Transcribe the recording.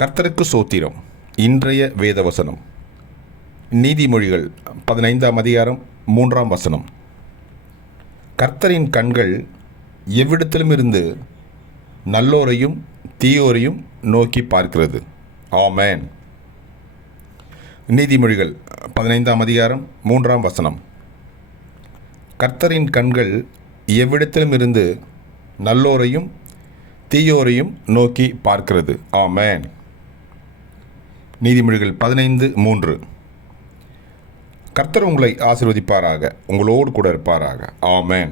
கர்த்தருக்கு சோத்திரம் இன்றைய வேதவசனம். நீதிமொழிகள் பதினைந்தாம் அதிகாரம் மூன்றாம் வசனம். கர்த்தரின் கண்கள் எவ்விடத்திலும் இருந்து நல்லோரையும் தீயோரையும் நோக்கி பார்க்கிறது. ஆமேன். நீதிமொழிகள் பதினைந்தாம் அதிகாரம் மூன்றாம் வசனம். கர்த்தரின் கண்கள் எவ்விடத்திலும் இருந்து நல்லோரையும் தீயோரையும் நோக்கி பார்க்கிறது. ஆமேன். நீதிமொழிகள் பதினைந்து மூன்று. கர்த்தர் உங்களை ஆசீர்வதிப்பாராக உங்களோடு கூட இருப்பாராக. ஆமேன்.